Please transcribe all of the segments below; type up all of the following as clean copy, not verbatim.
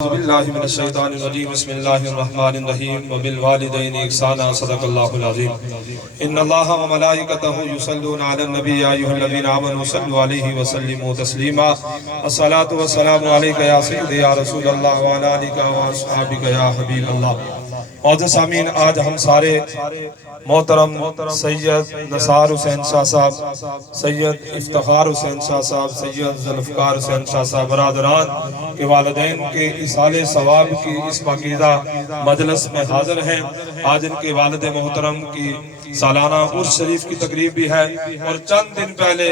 اعوذ باللہ من الشیطان الرجیم بسم اللہ الرحمن الرحیم وبالوالدین احسانا صدق اللہ العظیم ان اللہ وملائکتہ یصلون علی النبی یا ایھا الذین آمنوا صلوا علیہ وسلموا تسلیما الصلاۃ والسلام علیک یا سیدی یا رسول اللہ وعلی آلک واصحابک یا حبیب اللہ۔ معزز سامعین، آج ہم سارے محترم سید نثار حسین شاہ صاحب، سید افتخار حسین شاہ صاحب، سید ذوالفقار حسین شاہ صاحب برادران کے والدین کے ایصال ثواب کی اس پاکیزہ مجلس میں حاضر ہیں۔ آج ان کے والد محترم کی سالانہ عرس شریف کی تقریب بھی ہے، اور چند دن پہلے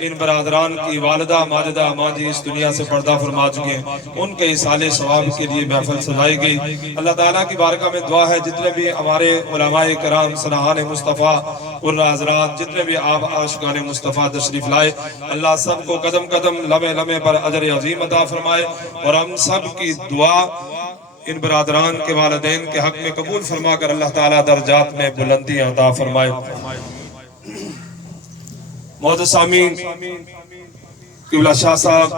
ان برادران کی والدہ ماجدہ ماجی اس دنیا سے پردہ فرما چکے ہیں، ان کے ایصال ثواب کے لیے محفل سجائی گئی۔ اللہ تعالیٰ کی بارگاہ میں دعا ہے جتنے بھی ہمارے علماء کرام سنہان مصطفیٰ اور حضرات، جتنے بھی آپ عاشقان مصطفیٰ تشریف لائے، اللہ سب کو قدم قدم لمحے لمحے پر اجر عظیم عطا فرمائے، اور ہم سب کی دعا ان برادران کے والدین کے حق میں قبول فرما کر اللہ تعالیٰ درجات میں بلندی عطا فرمائے۔ معزز سامعین، قبلہ شاہ صاحب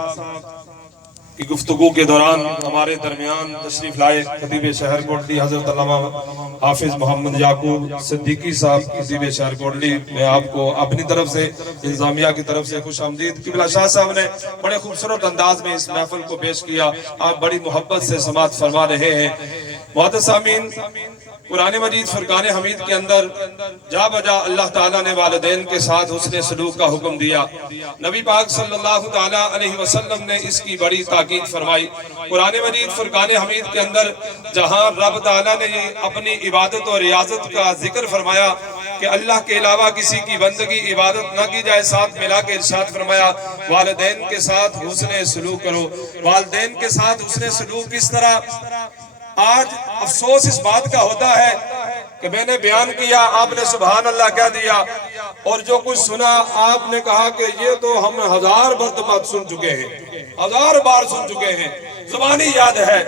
کی گفتگو کے دوران ہمارے درمیان تشریف لائے خطیب شہر کوٹلی حضرت علامہ حافظ محمد یعقوب صدیقی صاحب خطیب شہر کوٹلی، میں آپ کو اپنی طرف سے انتظامیہ کی طرف سے خوش آمدید۔ قبلہ شاہ صاحب نے بڑے خوبصورت انداز میں اس محفل کو پیش کیا، آپ بڑی محبت سے سماعت فرما رہے ہیں۔ معزز سامعین، قرآن مجید فرقان حمید کے اندر جا بجا اللہ تعالیٰ نے والدین کے ساتھ حسن سلوک کا حکم دیا۔ نبی پاک صلی اللہ تعالیٰ علیہ وسلم نے اس کی بڑی تاکید فرمائی۔ قرآن مجید فرقان حمید کے اندر جہاں رب تعالیٰ نے اپنی عبادت اور ریاضت کا ذکر فرمایا کہ اللہ کے علاوہ کسی کی بندگی عبادت نہ کی جائے، ساتھ ملا کے ارشاد فرمایا والدین کے ساتھ حسن سلوک کرو۔ والدین کے ساتھ حسن سلوک کس طرح؟ آج افسوس اس بات کا ہوتا ہے کہ میں نے بیان کیا، آپ نے سبحان اللہ کہہ دیا، اور جو کچھ سنا آپ نے کہا کہ یہ تو ہم 1000 مرتبہ سن چکے ہیں، 1000 بار سن چکے ہیں، زبانی یاد ہے۔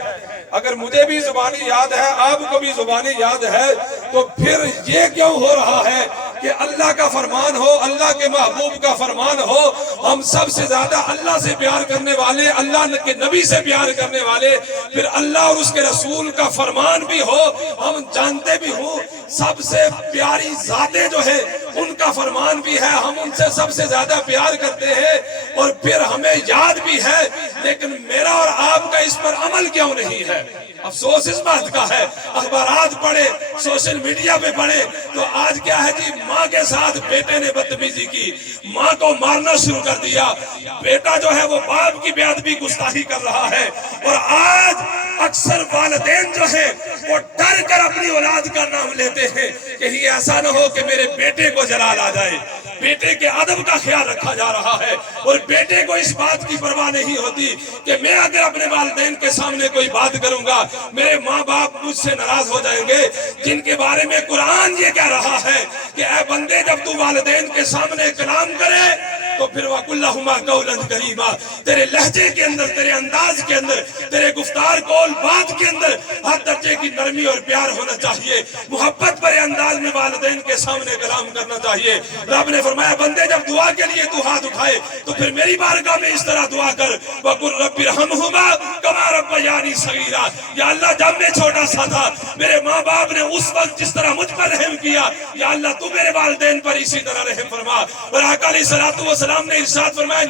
اگر مجھے بھی زبانی یاد ہے، آپ کو بھی زبانی یاد ہے، تو پھر یہ کیوں ہو رہا ہے کہ اللہ کا فرمان ہو، اللہ کے محبوب کا فرمان ہو، ہم سب سے زیادہ اللہ سے پیار کرنے والے، اللہ کے نبی سے پیار کرنے والے، پھر اللہ اور اس کے رسول کا فرمان بھی ہو، ہم جانتے بھی ہوں سب سے پیاری ذاتیں جو ہے ان کا فرمان بھی ہے، ہم ان سے سب سے زیادہ پیار کرتے ہیں، اور پھر ہمیں یاد بھی ہے، لیکن میرا اور آپ کا اس پر عمل کیوں نہیں ہے؟ افسوس اس بات کا ہے۔ اخبارات پڑھے، سوشل میڈیا پہ پڑھے، تو آج کیا ہے جی، ماں کے ساتھ بیٹے نے بدتمیزی کی، ماں کو مارنا شروع کر دیا، بیٹا جو ہے وہ باپ کی بے ادبی گستاخی کر رہا ہے، اور آج اکثر والدین جو ہے وہ ڈر کر اپنی اولاد کا نام لیتے ہیں کہ یہ ایسا نہ ہو کہ میرے بیٹے کو جلال آ جائے۔ بیٹے کے ادب کا خیال رکھا جا رہا ہے، اور بیٹے کو اس بات کی پرواہ نہیں ہوتی کہ میں اگر اپنے والدین کے سامنے کوئی بات کروں گا میرے ماں باپ مجھ سے ناراض ہو جائیں گے، جن کے بارے میں قرآن یہ کہہ رہا ہے کہ اے بندے جب تو والدین کے سامنے کلام کرے تو پھر وَقُلْ لَهُمَا قَوْلًا كَرِيمًا، تیرے لہجے کے اندر، تیرے انداز کے اندر، تیرے گفتار قول بات کے اندر ہر درجے کی نرمی اور پیار ہونا چاہیے، محبت بھرے انداز میں والدین کے سامنے کلام کرنا چاہیے۔ رب نے فرمایا بندے جب دعا کے لیے تو ہاتھ اٹھائے تو پھر میری بارگاہ میں اس طرح دعا کر، وَقُلْ رَبِّ ارْحَمْهُمَا كَمَا رَبَّيَانِي صَغِيرًا، یا اللہ جب میں چھوٹا سا تھا میرے ماں باپ نے اس وقت جس طرح مجھ پر رحم کیا، یا اللہ تو میرے والدین پر اسی طرح رحم فرما۔ اور آقا علیہ السلام نے ارشاد فرمایا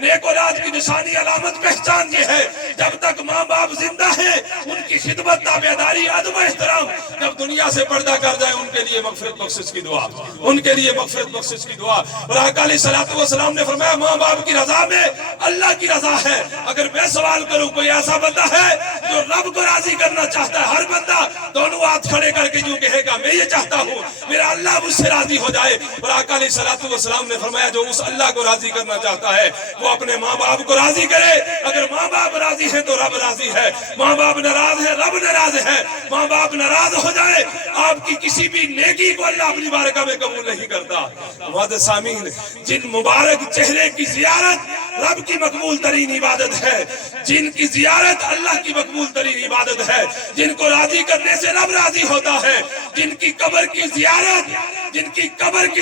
نیک اولاد کی نشانی علامت پہچان یہ ہے جب تک ماں باپ زندہ ہیں ان کی خدمت، تابعداری، ادب و احترام، جب دنیا سے پردہ کر جائے ان کے لیے مغفرت بخشش کی دعا، ان کے لیے مغفرت بخشش کی دعا۔ اور آقا علیہ السلام نے فرمایا ماں باپ کی رضا میں اللہ کی رضا ہے۔ اگر میں سوال کروں کوئی ایسا بندہ ہے جو رب کو راضی کرنا چاہتا ہے، ہر بندہ دونوں ہاتھ کھڑے کر کے یوں کہے گا میں یہ چاہتا ہوں میرا اللہ مجھ سے راضی ہو جائے۔ اور آقا علیہ السلام نے فرمایا جو اس اللہ کو راضی کرنا چاہتا ہے وہ اپنے ماں باپ کو راضی کرے، اگر ماں باپ راضی ہے تو رب راضی ہے، ماں باپ ناراض ہے رب ناراض ہے، ماں باپ ناراض ہو جائے آپ کی کسی بھی نیکی کو اللہ اپنی بارگاہ میں قبول نہیں کرتا۔ معزز سامعین، جن مبارک چہرے کی زیارت رب کی مقبول ترین عبادت ہے، جن کی زیارت اللہ کی مقبول ترین عبادت ہے، جن کو راضی کرنے سے رب راضی ہوتا ہے، جن کی قبر کی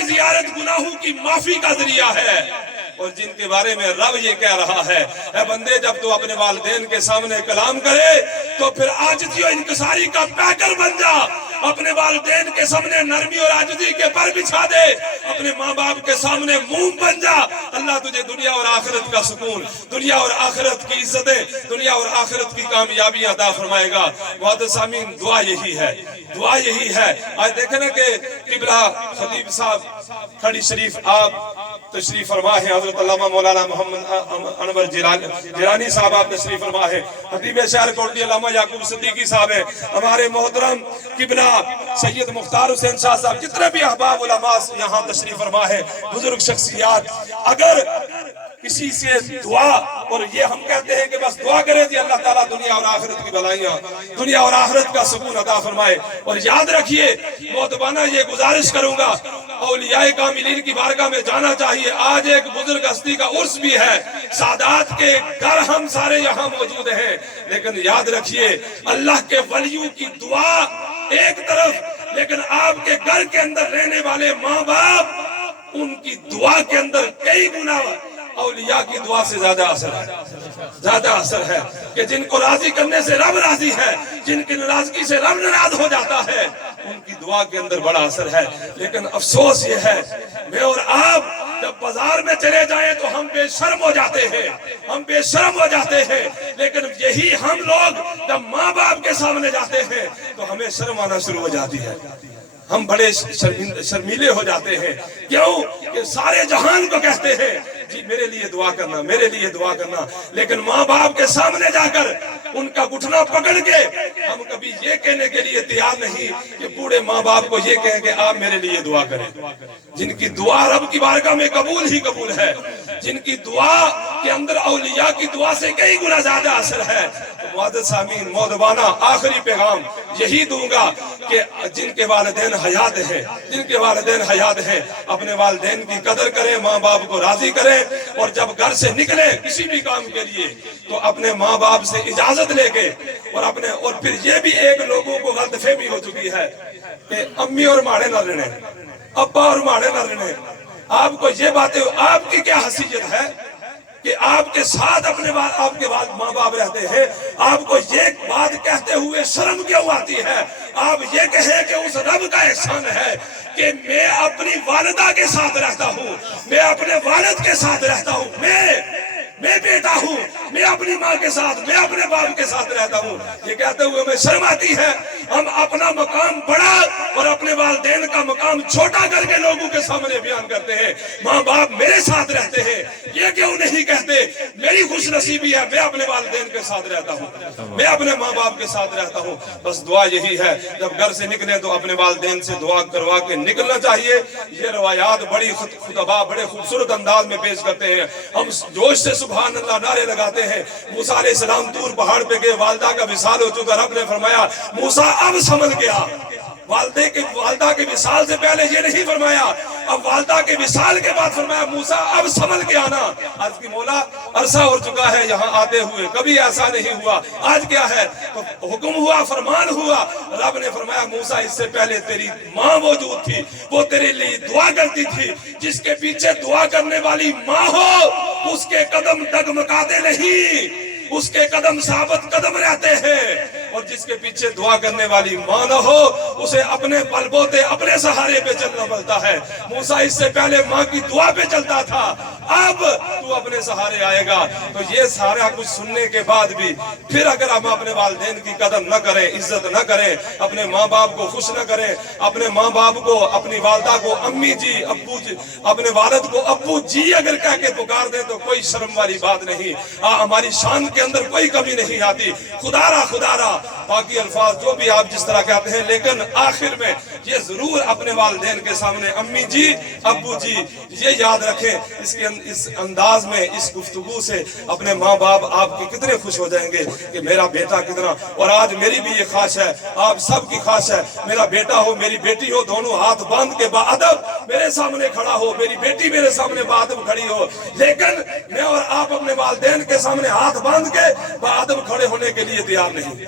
زیارت گناہوں کی معافی کا ذریعہ ہے، اور جن کے بارے میں رب یہ کہہ رہا ہے اے بندے جب تو اپنے والدین کے سامنے کلام کرے تو پھر عاجزی و انکساری کا پیکر بن جا، اپنے والدین کے سامنے نرمی اور عاجزی کے پر بچھا دے، اپنے ماں باپ کے سامنے موم بن جا، اللہ تجھے دنیا اور آخرت کا سکون، دنیا اور آخرت کی عزتیں، دنیا اور آخرت کی کامیابیاں عطا فرمائے گا۔ معزز سامعین، دعا یہی ہے، دعا یہی ہے۔ آج دیکھیں نا کہ قبلہ خطیب صاحب کھڑی شریف آپ تشریف فرما ہے، حضرت علامہ مولانا محمد انور جیلانی صاحب آپ تشریف فرما ہے، خطیب شہر کوٹلی علامہ یعقوب صدیقی صاحب ہے، ہمارے محترم قبلہ سید مختار حسین شاہ صاحب، جتنے بھی احباب علماء یہاں تشریف فرما ہے، بزرگ شخصیات، اگر کسی سے دعا، اور یہ ہم کہتے ہیں کہ بس دعا کرے کہ اللہ تعالیٰ دنیا اور آخرت کی بھلائیاں، دنیا اور آخرت کا سکون عطا فرمائے۔ اور یاد رکھیے محترمانہ یہ گزارش کروں گا، اولیاء کاملین کی بارگاہ میں جانا چاہیے۔ آج ایک بزرگ ہستی کا عرس بھی ہے، سادات کے گھر ہم سارے یہاں موجود ہیں، لیکن یاد رکھیے اللہ کے ولیوں کی دعا ایک طرف، لیکن آپ کے گھر کے اندر رہنے والے ماں باپ، ان کی دعا کے اندر کئی گنا اولیاء کی دعا سے زیادہ اثر ہے، زیادہ اثر ہے، کہ جن کو راضی کرنے سے رب راضی ہے، جن کی ناراضگی سے رب ناراض ہو جاتا ہے، ان کی دعا کے اندر بڑا اثر ہے۔ لیکن افسوس یہ ہے میں اور آپ جب بازار میں چلے جائیں تو ہم بے شرم ہو جاتے ہیں، ہم بے شرم ہو جاتے ہیں، لیکن یہی ہم لوگ جب ماں باپ کے سامنے جاتے ہیں تو ہمیں شرم آنا شروع ہو جاتی ہے، ہم بڑے شرمیلے ہو جاتے ہیں۔ کیوں کہ سارے جہان کو کہتے ہیں جی میرے لیے دعا کرنا، میرے لیے دعا کرنا، لیکن ماں باپ کے سامنے جا کر ان کا گھٹنا پکڑ کے ہم کبھی یہ کہنے کے لیے تیار نہیں کہ بوڑھے ماں باپ کو یہ کہیں کہ آپ میرے لیے دعا کریں، جن کی دعا رب کی بارگاہ میں قبول ہی قبول ہے، جن کی دعا کے اندر اولیاء کی دعا سے کئی گنا زیادہ اثر ہے۔ تو معزز سامعین، مودبانہ آخری پیغام یہی دوں گا کہ جن کے والدین حیات ہیں، جن کے والدین حیات ہیں، اپنے والدین کی قدر کریں، ماں باپ کو راضی کریں، اور جب گھر سے نکلیں کسی بھی کام کے لیے تو اپنے ماں باپ سے اجازت لے کے، اور پھر یہ بھی ایک لوگوں کو غلط فہمی ہو چکی ہے کہ امی اور ماڑے نہ رہنے، ابا اور ماڑے نہ رہنے۔ آپ کو یہ باتیں، آپ کی کیا حیثیت ہے کہ آپ کے ساتھ آپ کے ماں باپ رہتے ہیں، آپ کو یہ بات کہتے ہوئے شرم کیوں آتی ہے؟ آپ یہ کہیں کہ اس رب کا احسان ہے کہ میں اپنی والدہ کے ساتھ رہتا ہوں، میں اپنے والد کے ساتھ رہتا ہوں، میں بیٹا ہوں، میں اپنی ماں کے ساتھ، میں اپنے باپ کے ساتھ رہتا ہوں۔ یہ کہتے ہوئے میں شرم آتی ہے، ہم اپنا مقام بڑا اور اپنے والدین کا مقام چھوٹا کر کے لوگوں کے سامنے بیان کرتے ہیں۔ ماں باپ میرے ساتھ رہتے ہیں، یہ کیوں نہیں کہتے میری خوش نصیبی ہے میں اپنے والدین کے ساتھ رہتا ہوں، میں اپنے ماں باپ کے ساتھ رہتا ہوں۔ بس دعا یہی ہے جب گھر سے نکلیں تو اپنے والدین سے دعا کروا کے نکلنا چاہیے۔ یہ روایات بڑی خطبہ بڑے خوبصورت انداز میں پیش کرتے ہیں، ہم جوش سے سبحان اللہ نعرے لگاتے ہیں۔ موسیٰ علیہ السلام دور پہاڑ پہ گئے، والدہ کا وصال ہو چکا، رب نے فرمایا موسیٰ اب سنبھل گیا۔ والدہ کے وصال سے پہلے یہ نہیں فرمایا، اب والدہ کے وصال کے بعد فرمایا موسیٰ اب سنبھل کے آنا۔ آج کی مولا عرصہ ہو چکا ہے یہاں آتے ہوئے، کبھی ایسا نہیں ہوا، آج کیا ہے تو حکم ہوا، فرمان ہوا، رب نے فرمایا موسیٰ اس سے پہلے تیری ماں موجود تھی، وہ تیرے لیے دعا کرتی تھی، جس کے پیچھے دعا کرنے والی ماں ہو اس کے قدم ڈگمگاتے نہیں، اس کے قدم ثابت قدم رہتے ہیں، اور جس کے پیچھے دعا کرنے والی ماں نہ ہو اسے اپنے بل بوتے اپنے سہارے پہ چلنا پڑتا ہے۔ موسیٰ اس سے پہلے ماں کی دعا پہ چلتا تھا، اب تو اپنے سہارے آئے گا۔ تو یہ سارا کچھ سننے کے بعد بھی پھر اگر ہم اپنے والدین کی قدر نہ کریں، عزت نہ کریں، اپنے ماں باپ کو خوش نہ کریں، اپنے ماں باپ کو، اپنی والدہ کو امی جی، ابو جی، اپنے والد کو ابو جی اگر کہہ کے پکار دیں تو کوئی شرم والی بات نہیں، ہماری شان کے اندر کوئی کمی نہیں آتی۔ خدا را باقی الفاظ جو بھی آپ جس طرح کہتے ہیں، لیکن آخر میں یہ ضرور اپنے والدین کے سامنے امی جی، ابو جی، یہ یاد رکھیں۔ اس انداز میں، اس گفتگو سے اپنے ماں باپ آپ کے کتنے خوش ہو جائیں گے کہ میرا بیٹا کتنا۔ اور آج میری بھی یہ خواہش ہے، آپ سب کی خواہش ہے، میرا بیٹا ہو میری بیٹی ہو، دونوں ہاتھ باندھ کے باادب میرے سامنے کھڑا ہو، میری بیٹی میرے سامنے باادب کھڑی ہو، لیکن میں اور آپ اپنے والدین کے سامنے ہاتھ باندھ کے باادب کھڑے ہونے کے لیے تیار نہیں۔